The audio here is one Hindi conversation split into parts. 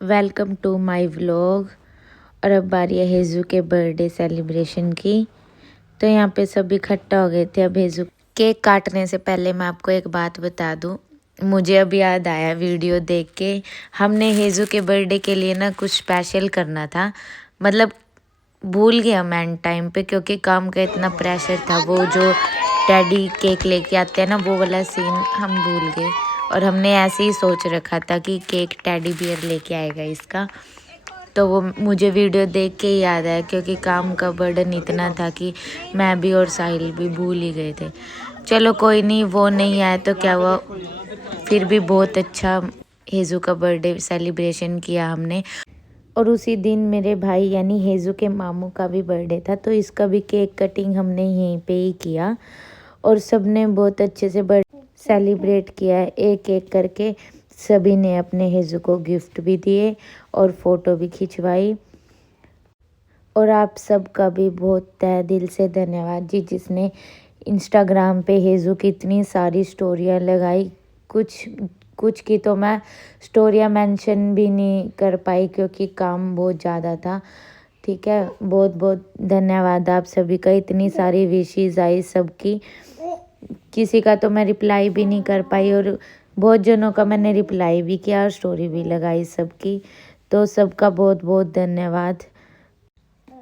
Welcome to my vlog. और अब बारी है हेजू के बर्थडे सेलिब्रेशन की। तो यहाँ पे सब इकट्ठा हो गए थे। अब हेजू केक काटने से पहले मैं आपको एक बात बता दूँ, मुझे अब याद आया वीडियो देख के। हमने हेजू के बर्थडे के लिए ना कुछ स्पेशल करना था, मतलब भूल गया मैं एंड टाइम पे, क्योंकि काम का इतना प्रेशर था। वो जो टेडी केक लेके आते हैं ना, वो वाला सीन हम भूल गए। और हमने ऐसे ही सोच रखा था कि केक टेडी बियर लेके आएगा इसका। तो वो मुझे वीडियो देख के ही याद आया, क्योंकि काम का बर्डन इतना था कि मैं भी और साहिल भी भूल ही गए थे। चलो कोई नहीं, वो नहीं आया तो क्या हुआ, फिर भी बहुत अच्छा हेजू का बर्थडे सेलिब्रेशन किया हमने। और उसी दिन मेरे भाई यानी हेजू के मामू का भी बर्थडे था, तो इसका भी केक कटिंग हमने यहीं पे ही किया। और सबने बहुत अच्छे से बर्थडे सेलिब्रेट किया, एक एक करके सभी ने अपने हेजू को गिफ्ट भी दिए और फोटो भी खिंचवाई। और आप सबका भी बहुत तहे दिल से धन्यवाद जी, जिसने इंस्टाग्राम पे हेजू की इतनी सारी स्टोरियाँ लगाई। कुछ की तो मैं स्टोरियाँ मेंशन भी नहीं कर पाई, क्योंकि काम बहुत ज़्यादा था। ठीक है, बहुत बहुत धन्यवाद आप सभी का। इतनी सारी विशेज़ आई सबकी, किसी का तो मैं रिप्लाई भी नहीं कर पाई, और बहुत जनों का मैंने रिप्लाई भी किया और स्टोरी भी लगाई सबकी। तो सबका बहुत बहुत धन्यवाद।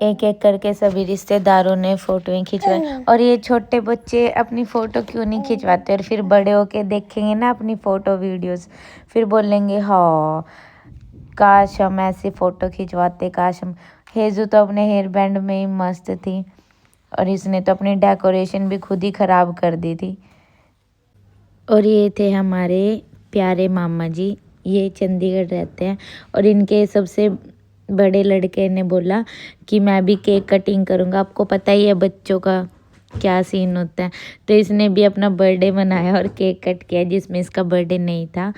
एक एक करके सभी रिश्तेदारों ने फोटोएं खिंचवाई। और ये छोटे बच्चे अपनी फ़ोटो क्यों नहीं खिंचवाते, और फिर बड़े होके देखेंगे ना अपनी फ़ोटो वीडियोस, फिर बोलेंगे हाँ काश हम ऐसी फ़ोटो खिंचवाते, काश हम। हेजू तो अपने हेयर बैंड में ही मस्त थी, और इसने तो अपनी डेकोरेशन भी खुद ही ख़राब कर दी थी। और ये थे हमारे प्यारे मामा जी, ये चंडीगढ़ रहते हैं। और इनके सबसे बड़े लड़के ने बोला कि मैं भी केक कटिंग करूँगा। आपको पता ही है बच्चों का क्या सीन होता है। तो इसने भी अपना बर्थडे मनाया और केक कट किया, जिसमें इसका बर्थडे नहीं था।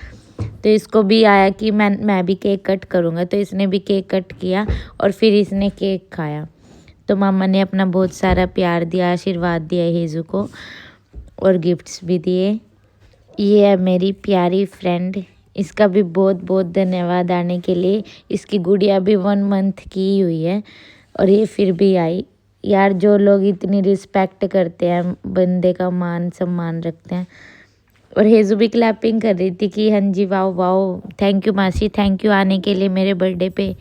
तो इसको भी आया कि मैं भी केक कट करूँगा, तो इसने भी केक कट किया और फिर इसने केक खाया। तो मामा ने अपना बहुत सारा प्यार दिया, आशीर्वाद दिया हेजू को, और गिफ्ट्स भी दिए। ये है मेरी प्यारी फ्रेंड, इसका भी बहुत बहुत धन्यवाद आने के लिए। इसकी गुड़िया भी 1 मंथ की हुई है, और ये फिर भी आई। यार जो लोग इतनी रिस्पेक्ट करते हैं, बंदे का मान सम्मान रखते हैं। और हेजू भी क्लैपिंग कर रही थी कि हाँ जी वाओ वाओ, थैंक यू मासी, थैंक यू आने के लिए मेरे बर्थडे पे।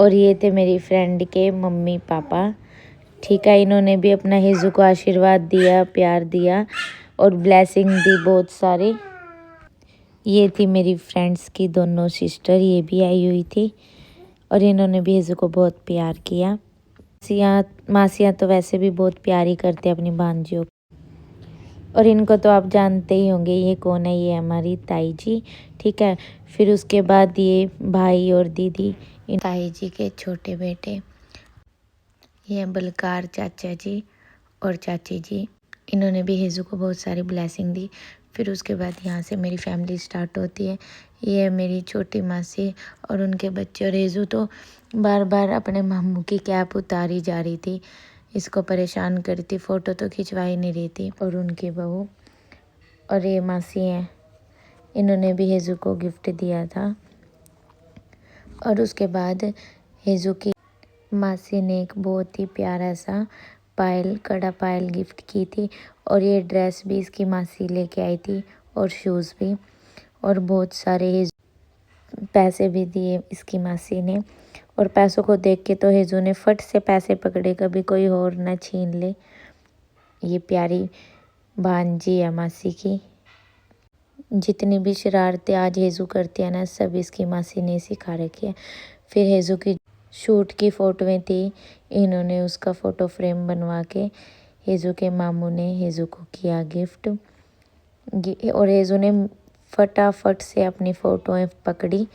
और ये थे मेरी फ्रेंड के मम्मी पापा। ठीक है, इन्होंने भी अपना हेजू को आशीर्वाद दिया, प्यार दिया और ब्लेसिंग दी बहुत सारी। ये थी मेरी फ्रेंड्स की दोनों सिस्टर, ये भी आई हुई थी, और इन्होंने भी हेजू को बहुत प्यार किया। मासियाँ तो वैसे भी बहुत प्यार ही करते हैं अपनी भांजियों को। और इनको तो आप जानते ही होंगे, ये कौन है, ये हमारी ताई जी। ठीक है, फिर उसके बाद ये भाई और दीदी, ताई जी के छोटे बेटे, ये बलकार चाचा जी और चाची जी। इन्होंने भी हेजू को बहुत सारी ब्लेसिंग दी। फिर उसके बाद यहाँ से मेरी फैमिली स्टार्ट होती है। ये है मेरी छोटी मासी और उनके बच्चे। और हेजू तो बार बार अपने मामू की कैप उतारी जा रही थी, इसको परेशान करी थी, फ़ोटो तो खिंचवा ही नहीं रही थी। और उनकी बहू और ये मासी हैं, इन्होंने भी हेजू को गिफ्ट दिया था। और उसके बाद हेजू की मासी ने एक बहुत ही प्यारा सा पायल, कड़ा पायल गिफ्ट की थी। और ये ड्रेस भी इसकी मासी लेके आई थी, और शूज़ भी, और बहुत सारे पैसे भी दिए इसकी मासी ने। और पैसों को देख के तो हेजू ने फट से पैसे पकड़े, कभी कोई और ना छीन ले। ये प्यारी भांजी है मासी की। जितनी भी शरारतें आज हेजू करती है ना, सब इसकी मासी ने सिखा रखी है। फिर हेजू की शूट की फ़ोटोएं थी, इन्होंने उसका फ़ोटो फ्रेम बनवा के हेजू के मामू ने हेजू को किया गिफ्ट। और हेजू ने फटाफट से अपनी फ़ोटोएं पकड़ी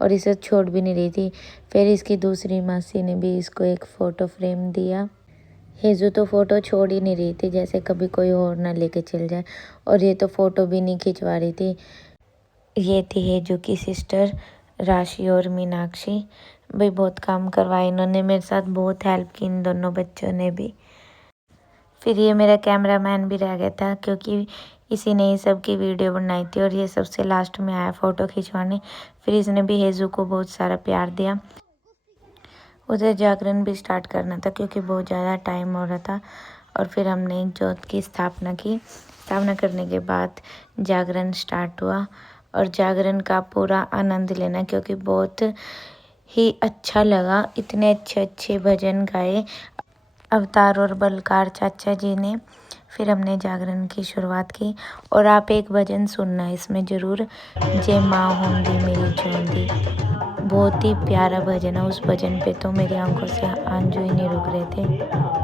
और इसे छोड़ भी नहीं रही थी। फिर इसकी दूसरी मासी ने भी इसको एक फ़ोटो फ्रेम दिया। हेजू तो फ़ोटो छोड़ ही नहीं रही थी, जैसे कभी कोई और ना लेके चल जाए। और ये तो फ़ोटो भी नहीं खिंचवा रही थी। ये थी हेजू की सिस्टर राशि और मीनाक्षी। भाई बहुत काम करवाया इन्होंने मेरे साथ, बहुत हेल्प की इन दोनों बच्चों ने भी। फिर ये मेरा कैमरामैन भी रह गया था, क्योंकि इसी ने ही सबकी वीडियो बनाई थी और ये सबसे लास्ट में आया फ़ोटो खिंचवाने। फिर इसने भी हेजू को बहुत सारा प्यार दिया। उधर जागरण भी स्टार्ट करना था क्योंकि बहुत ज़्यादा टाइम हो रहा था। और फिर हमने जोत की स्थापना की। स्थापना करने के बाद जागरण स्टार्ट हुआ और जागरण का पूरा आनंद लेना क्योंकि बहुत ही अच्छा लगा। इतने अच्छे अच्छे भजन गाए अवतार और बलकार चाचा जी ने। फिर हमने जागरण की शुरुआत की और आप एक भजन सुनना इसमें ज़रूर, जे माँ होंदी मेरी जोंदी। बहुत ही प्यारा भजन है। उस भजन पे तो मेरी आंखों से आंसू ही नहीं रुक रहे थे।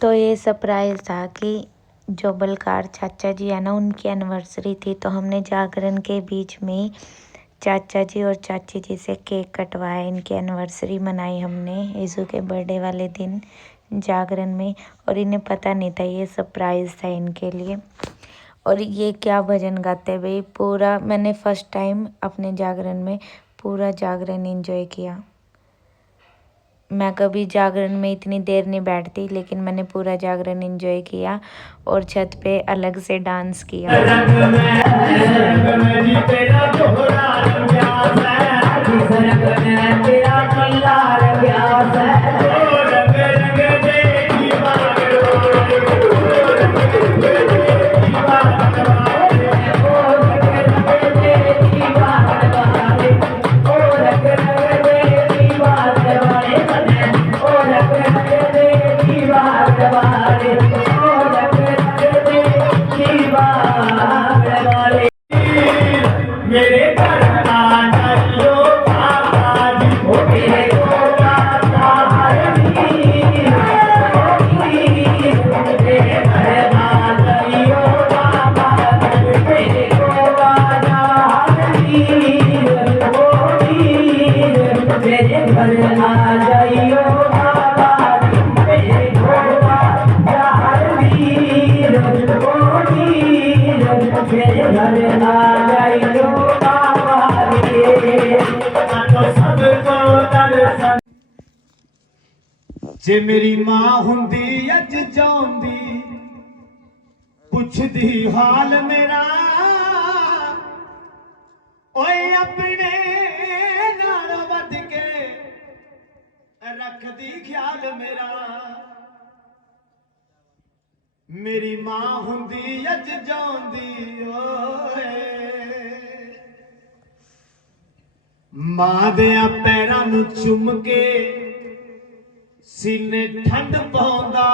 तो ये सरप्राइज़ था कि जो बलकार चाचा जी है ना, उनकी एनिवर्सरी थी। तो हमने जागरण के बीच में चाचा जी और चाची जी से केक कटवाया। इनकी एनिवर्सरी मनाई हमने हेजू के बर्थडे वाले दिन जागरण में। और इन्हें पता नहीं था, ये सरप्राइज़ था इनके लिए। और ये क्या भजन गाते हैं भाई। पूरा मैंने फर्स्ट टाइम अपने जागरण में पूरा जागरण एंजॉय किया। मैं कभी जागरण में इतनी देर नहीं बैठती, लेकिन मैंने पूरा जागरण एंजॉय किया और छत पे अलग से डांस किया। जे मेरी मां हुंदी अज जाऊंदी पुछदी हाल मेरा ओए अपने नाल वध के रखदी ख्याल मेरा मेरी मां हुंदी अज जाऊंदी ओए मां देया पैरां नूं चुम के सीने ठंड पाउंदा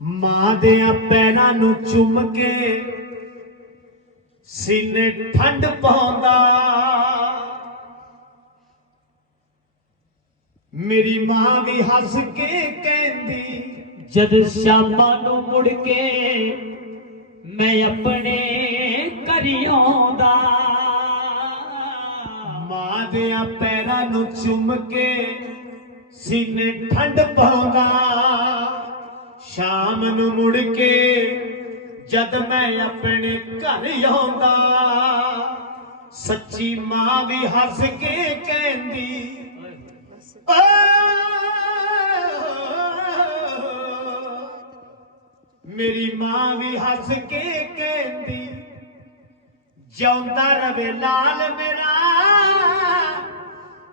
मां देया पैरां नूं चुम के सीने ठंड पाउंदा मेरी मां भी हस के कहंदी जद शामां नूं मुड़ के मैं अपने घरी आउंदा मां देया पैरां नूं चुम के सीने ठंड पाउंदा शाम ਨੂੰ ਮੁੜ ਕੇ ਜਦ ਮੈਂ ਆਪਣੇ ਘਰ ਆਉਂਦਾ ਸੱਚੀ ਮਾਂ ਵੀ ਹੱਸ ਕੇ ਕਹਿੰਦੀ ਓ ਮੇਰੀ ਮਾਂ ਵੀ ਹੱਸ ਕੇ ਕਹਿੰਦੀ ਜਿਉਂਦਾ ਰਵੇ ਲਾਲ ਮੇਰਾ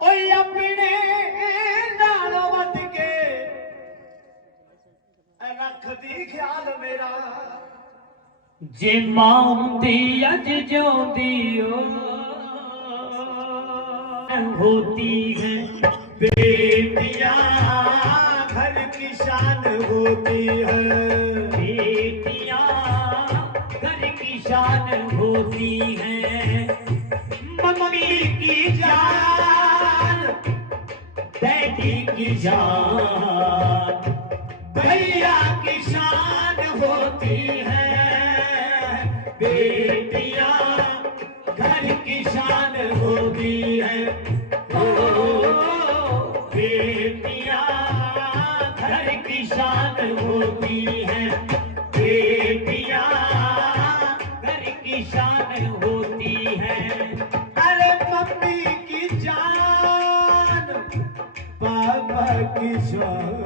ਓਏ ਆਪਣੇ ਨਾਲੋਂ ਵੱਧ ਕੇ ਰੱਖਦੀ ਖਿਆਲ ਮੇਰਾ ਜੇ ਮਾਂ ਹੁੰਦੀ ਅੱਜ ਜਿਉਂਦੀ ਓ होती है बेटियां घर की शान होती है बेटियां घर की शान होती है मम्मी की जान डैडी की जान भैया की शान होती है बेटियां घर की शान होती है बेटियां घर की शान होती है बेटियां घर की शान होती है अरे मम्मी की जान पापा की शान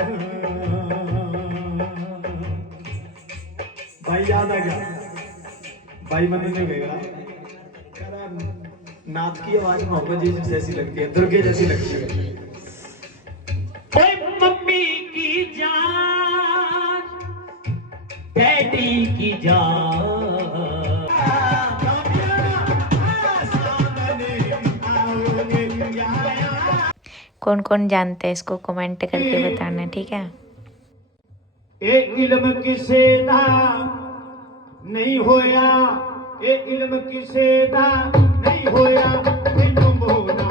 भाई याद आ गया भाई मनी ने गया नाथ की आवाज मोहम्मद जी जैसी लगती है दुर्गे जैसी लगती है ओए मम्मी की जान डैडी की जान कौन कौन जानता है इसको कमेंट करके बताना, ठीक है। ए इल्म किसे दा नहीं होया ए इल्म किसे दा नहीं होया मैनू मोना